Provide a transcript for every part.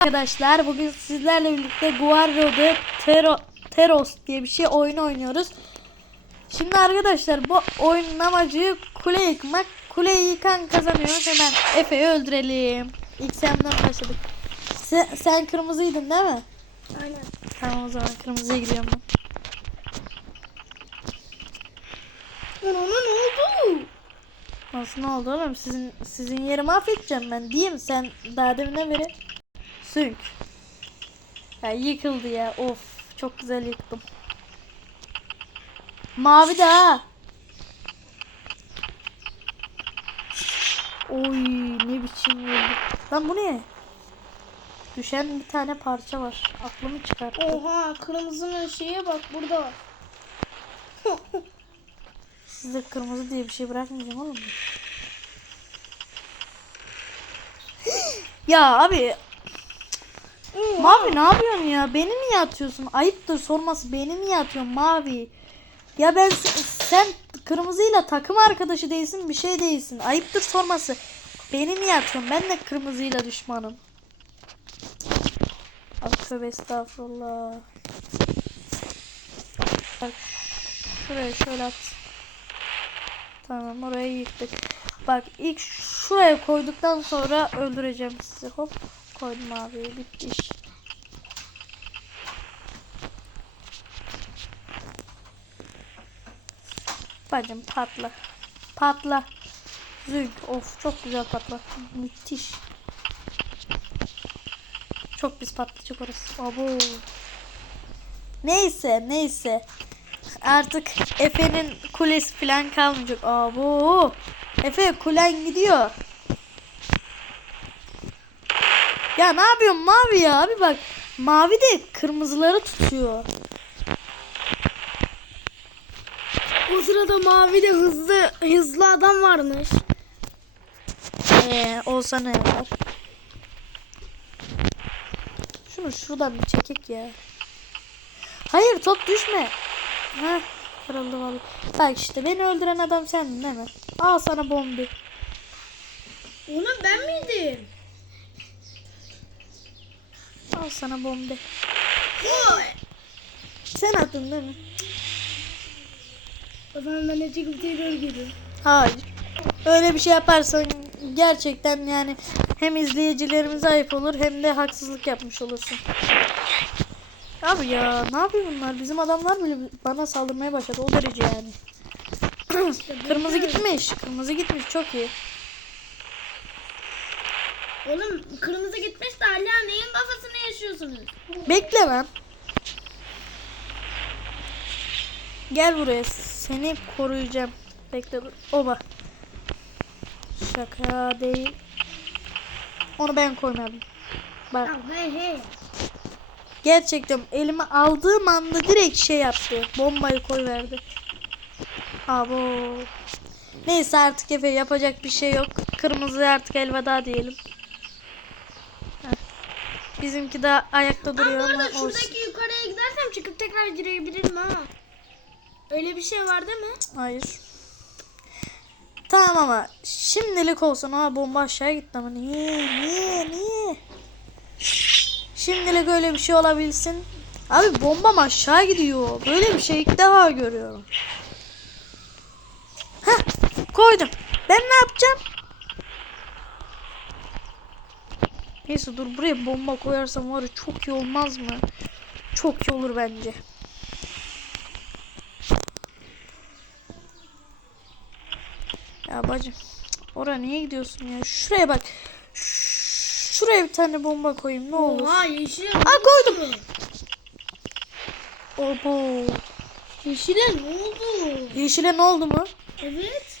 Arkadaşlar bugün sizlerle birlikte Guardia'da Tero, Teros diye bir şey oyun oynuyoruz. Şimdi arkadaşlar bu oyunun amacı kule yıkmak. Kuleyi yıkan kazanıyor. Hemen Efe'yi öldürelim. İlk senden başladık. Sen, sen kırmızıydın değil mi? Aynen. Tamam o zaman kırmızıya gidiyorum ben. Lan ona ne oldu? Nasıl ne oldu oğlum? Sizin sizin yeri mahvedeceğim ben. Diyeyim sen daha deminden beri sünk. Ya yıkıldı ya. Of çok güzel yıktım. Mavi de ha. Oy ne biçim oldu. Lan bu ne? Düşen bir tane parça var. Aklımı çıkarttı. Oha kırmızının şeye bak burada var. Size kırmızı diye bir şey bırakmayacağım oğlum. ya abi Mavi ne yapıyorsun ya? Beni niye atıyorsun? Ayıptır sorması. Beni niye atıyorsun Mavi? Ya ben sen kırmızıyla takım arkadaşı değilsin, bir şey değilsin. Ayıptır sorması. Beni niye atıyorsun? Ben de kırmızıyla düşmanım. Tövbe estağfurullah. Bak şuraya şöyle at. Tamam orayı yıktık. Bak ilk şuraya koyduktan sonra öldüreceğim sizi. Hop koydum abi. Bitti iş. Bacım patla. Patla. Zülk. Of çok güzel patlattın. Müthiş. Çok pis patlayacak orası. Abo. Neyse neyse. Artık Efe'nin kulesi falan kalmayacak. Abo. Efe kulen gidiyor. Ya ne yapıyorsun mavi ya abi bak. Mavi de kırmızıları tutuyor. Sırada mavi de hızlı hızlı adam varmış. Ee, olsa ne var? Şunu şuradan bir çekek ya. Hayır top düşme. Heh, kırıldı vallahi. Bak işte beni öldüren adam sendin değil mi? Al sana bombi. Oğlum ben miydim? Al sana bombi. Sen attın değil mi? O zaman ben de çıkıp tekrar girdim. Hayır. Öyle bir şey yaparsan gerçekten yani hem izleyicilerimize ayıp olur hem de haksızlık yapmış olursun. Abi ya ne yapıyor bunlar? Bizim adamlar bile bana saldırmaya başladı o derece yani. Kırmızı gitmiş. Kırmızı gitmiş çok iyi. Oğlum kırmızı gitmiş de hala neyin kafasını yaşıyorsunuz? Bekle lan. Gel buraya. Seni koruyacağım. Bekle dur. Oba. Şaka değil. Onu ben koymadım. Bak. Gerçekten elime aldığım anda direkt şey yaptı. Bombayı koyverdi. Abo. Neyse artık Efe yapacak bir şey yok. Kırmızı artık elveda diyelim. Heh. Bizimki de ayakta duruyor bu ama olsun. şuradaki yukarıya gidersem çıkıp tekrar girebilirim ha. Öyle bir şey var değil mi? Hayır. Tamam ama şimdilik olsun ama bomba aşağı gitti ama niye niye niye? Şimdilik öyle bir şey olabilsin. Abi bombam aşağı gidiyor. Böyle bir şey ilk defa görüyorum. Heh koydum. Ben ne yapacağım? Neyse dur buraya bomba koyarsam var çok iyi olmaz mı? Çok iyi olur bence. Ya bacım. Oraya niye gidiyorsun ya? Şuraya bak. Şuraya bir tane bomba koyayım ne olur. Oha yeşile ne Aa, koydum. Obo. Yeşile ne oldu? Yeşile ne oldu mu? Evet.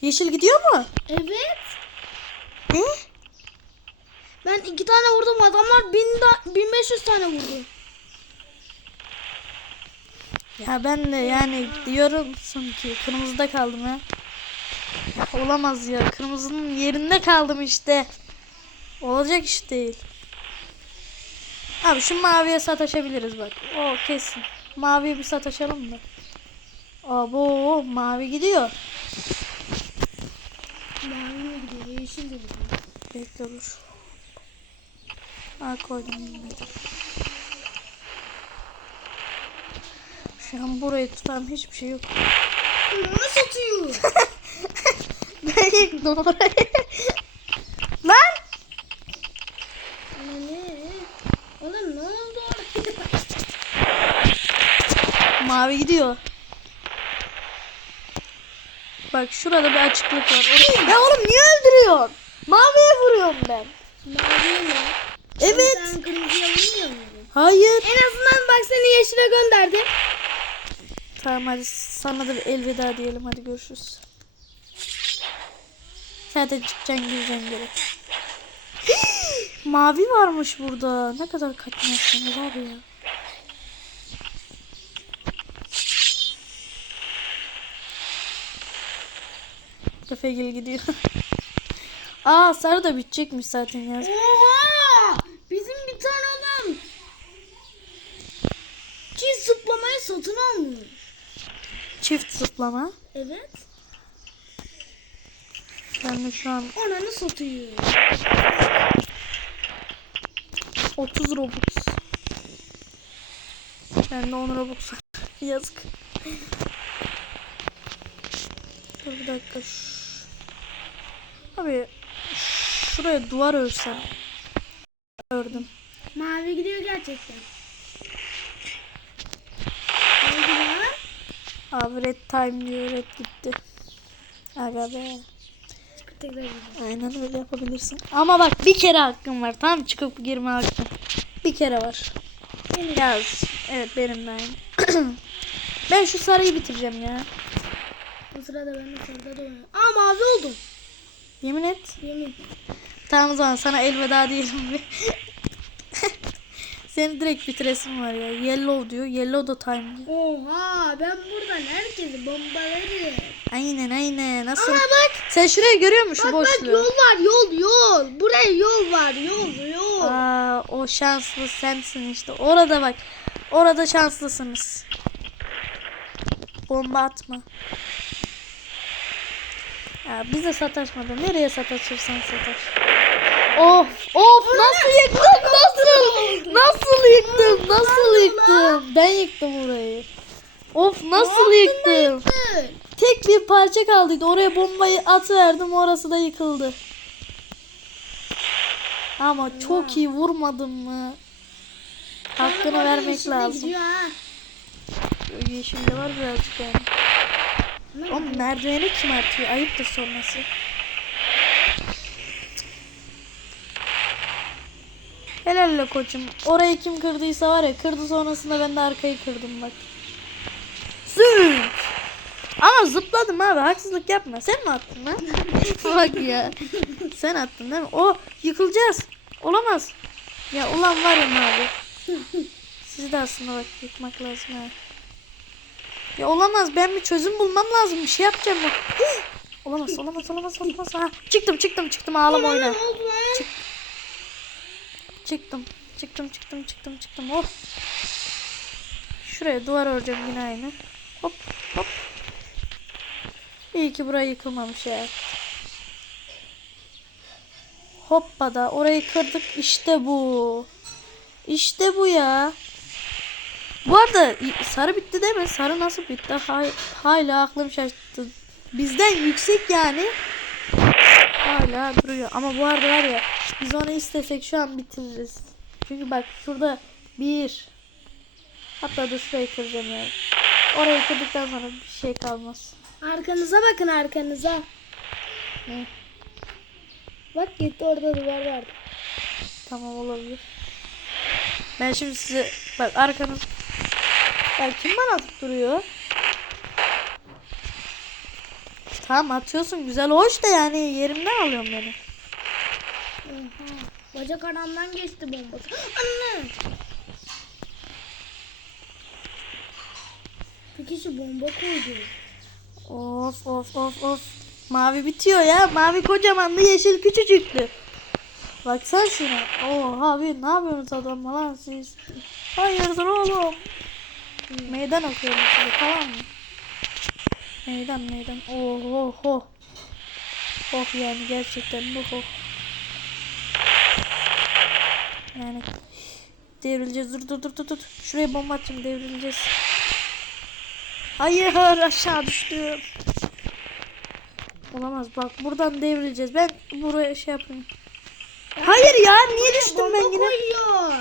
Yeşil gidiyor mu? Evet. Ne? Ben iki tane vurdum. Adamlar bin da, 1500 tane vurdu. Ya ben de yani diyorumsun ki kırmızıda kaldım ya. Olamaz ya. Kırmızının yerinde kaldım işte. Olacak iş değil. Abi şu maviye sataşabiliriz bak. O kesin. Maviye bir sataşalım da. Abo mavi gidiyor. Maviye gidiyor. Yeşil de gidiyor. Bekle dur. Ha koydum bilmedim. Şu an burayı tutan hiçbir şey yok. Onu satıyor. Orayı. Lan! ne? Oğlum ne oldu? Mavi gidiyor. Bak şurada bir açıklık var. Oraya- Ya oğlum niye öldürüyorsun? Maviye vuruyorum ben. Mavi mi? Evet. Sen kırmızıya vurmuyor muydun? Hayır. En azından bak seni yeşile gönderdim. Tamam hadi sana da bir elveda diyelim. Hadi görüşürüz. Zaten çıkacaksın gireceksin geri. Mavi varmış burada. Ne kadar katmersin abi ya. Kafegil gidiyor. Aa sarı da bitecekmiş zaten ya. Oha! Bizim bir tane adam çiz zıplamayı satın almış. Çift zıplama. Evet. Ben de şu an Ananı satıyor. 30 Robux. Ben de 10 Robux var. Yazık. Dur bir dakika. Şş. Abi şuraya duvar örsem. Ördüm. Mavi gidiyor gerçekten. Ne lan? Abi red time diyor red gitti. Aga be. Tekrar. Aynen öyle yapabilirsin. Ama bak bir kere hakkın var tamam mı? Çıkıp girme hakkın. Bir kere var. Yaz. Evet benim de aynı. ben şu sarıyı bitireceğim ya. O sırada ben de sarıda da oynuyorum. Aa mavi oldum. Yemin et. Yemin. Tamam o zaman sana elveda diyelim bir. Seni direkt bitiresim var ya. Yellow diyor. Yellow da time diyor. Oha ben buradan herkesi bombalarım. Aynen aynen. Nasıl? Ama bak. Sen şurayı görüyor musun Bak bak boşluğu? yol var yol yol. Buraya yol var yol yol. Aa, o şanslı sensin işte. Orada bak. Orada şanslısınız. Bomba atma. Ya bize sataşmadı. Nereye sataşırsan sataş. Of of nasıl yıktım nasıl nasıl yıktım nasıl yıktım orayı. Of nasıl yıktım. Evet. Tek bir parça kaldıydı. Oraya bombayı atıverdim. Orası da yıkıldı. Ama çok iyi vurmadım mı? Hakkını Bana vermek lazım. gidiyor. Yeşilde var birazcık yani. Ama merdiveni kim atıyor? Ayıptır sonrası. Helalle koçum. Orayı kim kırdıysa var ya kırdı sonrasında ben de arkayı kırdım bak. Zınk. Ama zıpladım abi haksızlık yapma. Sen mi attın lan? bak ya. Sen attın değil mi? O yıkılacağız. Olamaz. Ya ulan var ya abi. Sizi de aslında bak yıkmak lazım ha. Ya olamaz ben bir çözüm bulmam lazım. Bir şey yapacağım bak. olamaz olamaz olamaz olamaz. Ha, çıktım çıktım çıktım ağlama oyna. Ne oldu lan? Çık. Çıktım. Çıktım çıktım çıktım çıktım. Hop. Şuraya duvar öreceğim yine aynı. Hop hop. İyi ki buraya yıkılmamış ya. Hoppa da orayı kırdık. İşte bu. İşte bu ya. Bu arada sarı bitti değil mi? Sarı nasıl bitti? Hay hala aklım şaştı. Bizden yüksek yani. Hala duruyor. Ama bu arada var ya biz onu istesek şu an bitiririz. Çünkü bak şurada bir hatta dur şurayı kıracağım ya. Orayı kırdıktan sonra bir şey kalmaz. Arkanıza bakın arkanıza. Ne? Bak gitti orada duvar vardı. Tamam olabilir. Ben şimdi size bak arkanız ya kim bana atıp duruyor? Tamam atıyorsun güzel hoş da yani yerimden alıyorsun beni. Oha. Bacak aramdan geçti bombası. Anne. Bir kişi bomba koydu. Of of of of. Mavi bitiyor ya. Mavi kocamandı yeşil küçücüktü. Baksana şuna. Oha abi ne yapıyorsunuz adamla lan siz? Hayırdır oğlum? Meydan okuyorum size tamam mı? Meydan meydan. Oh oh oh. Oh yani gerçekten bu oh. Yani devrileceğiz. Dur dur dur dur dur. Şuraya bomba atayım devrileceğiz. Hayır aşağı düştüm. Olamaz bak buradan devrileceğiz. Ben buraya şey yapayım. Hayır ya niye düştüm ben yine? koyuyor.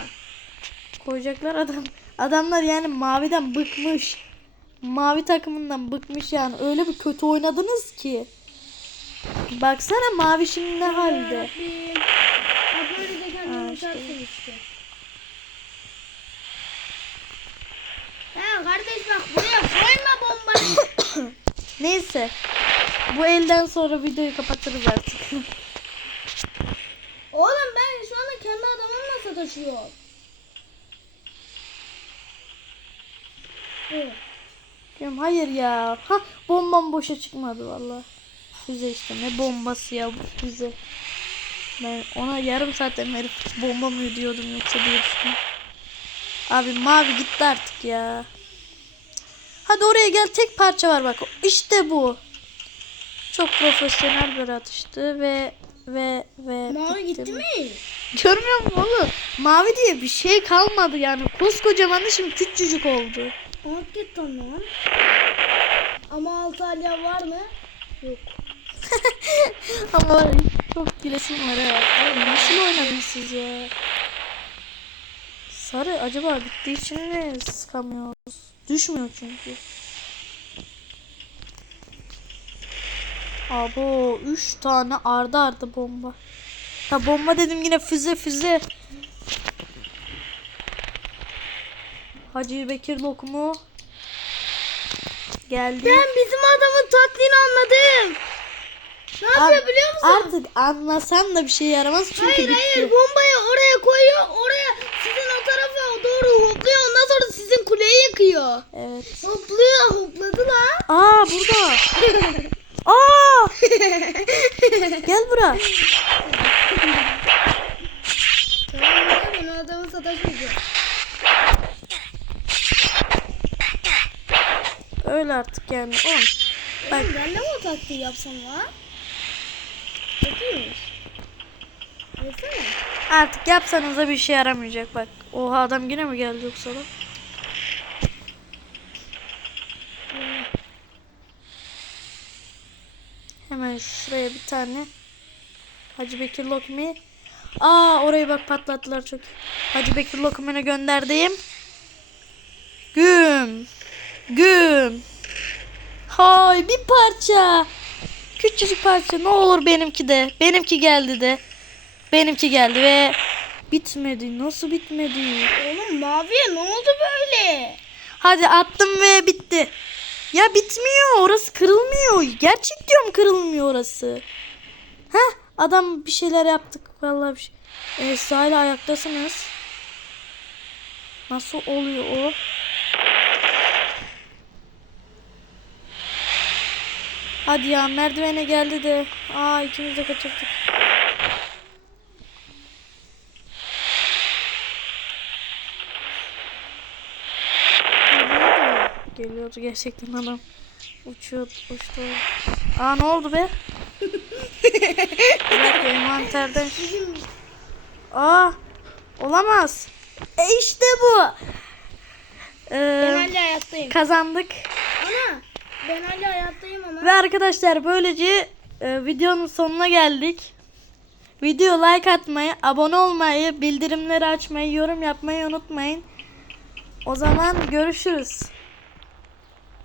Koyacaklar adam. Adamlar yani maviden bıkmış. Mavi takımından bıkmış yani. Öyle bir kötü oynadınız ki. Baksana mavi şimdi ne halde. İşte. Ya kardeş bak buraya koyma bombayı. Neyse. Bu elden sonra videoyu kapatırız artık. Oğlum ben şu anda kendi adamımla sataşıyorum. Evet. Diyorum, Hayır ya. Ha bombam boşa çıkmadı valla. Füze işte ne bombası ya bu füze. Ben ona yarım saatten herif bomba mı diyordum yoksa diye düşündüm. Abi mavi gitti artık ya. Hadi oraya gel tek parça var bak. İşte bu. Çok profesyonel bir atıştı ve ve ve Mavi bitti gitti mi? mi? Görmüyor musun oğlum? Mavi diye bir şey kalmadı yani. Koskocamanı şimdi küçücük oldu. Hakikaten lan. Ama Antalya var mı? Yok. Ama çok gülesim var ha. Oğlum nasıl oynadınız siz ya? Sarı acaba bittiği için mi sıkamıyoruz? Düşmüyor çünkü. Abo 3 tane ardı ardı bomba. Ha bomba dedim yine füze füze. Hacı Bekir lokumu geldi. Ben bizim adamın taktiğini anladım. Yapıyor musun? Artık anlasan da bir şey yaramaz çünkü Hayır bitti. hayır bombayı oraya koyuyor. Oraya sizin o tarafa doğru hopluyor. Ondan sonra sizin kuleyi yakıyor. Evet. Hopluyor hopladı lan. Aa burada. Aa! Gel bura. Tamam ya ben o adamı sataşmayacağım. Öyle artık yani. On. Bak Oğlum ben de mi o taktiği yapsam lan? Artık yapsanız da bir şey yaramayacak bak. Oha adam yine mi geldi yoksa lan? Hemen şuraya bir tane Hacı Bekir Lokmi. Aa orayı bak patlattılar çok. Hacı Bekir Lokmi'ne gönderdim. Güm. Güm. Hay bir parça. Küçücük parça. Ne olur benimki de. Benimki geldi de. Benimki geldi ve bitmedi. Nasıl bitmedi? Oğlum maviye ne oldu böyle? Hadi attım ve bitti. Ya bitmiyor. Orası kırılmıyor. Gerçek diyorum kırılmıyor orası. Heh adam bir şeyler yaptık. Vallahi bir şey. Ee, hala ayaktasınız. Nasıl oluyor o? Hadi ya merdivene geldi de. Aa ikimiz de kaçırdık. Geliyordu gerçekten adam. Uçuyordu, uçtu. Aa ne oldu be? Dakika envanterden. Aa olamaz. E işte bu. Ee, hala hayattayım. kazandık. Ana ben hala hayattayım ama. Ve arkadaşlar böylece e, videonun sonuna geldik. Video like atmayı, abone olmayı, bildirimleri açmayı, yorum yapmayı unutmayın. O zaman görüşürüz.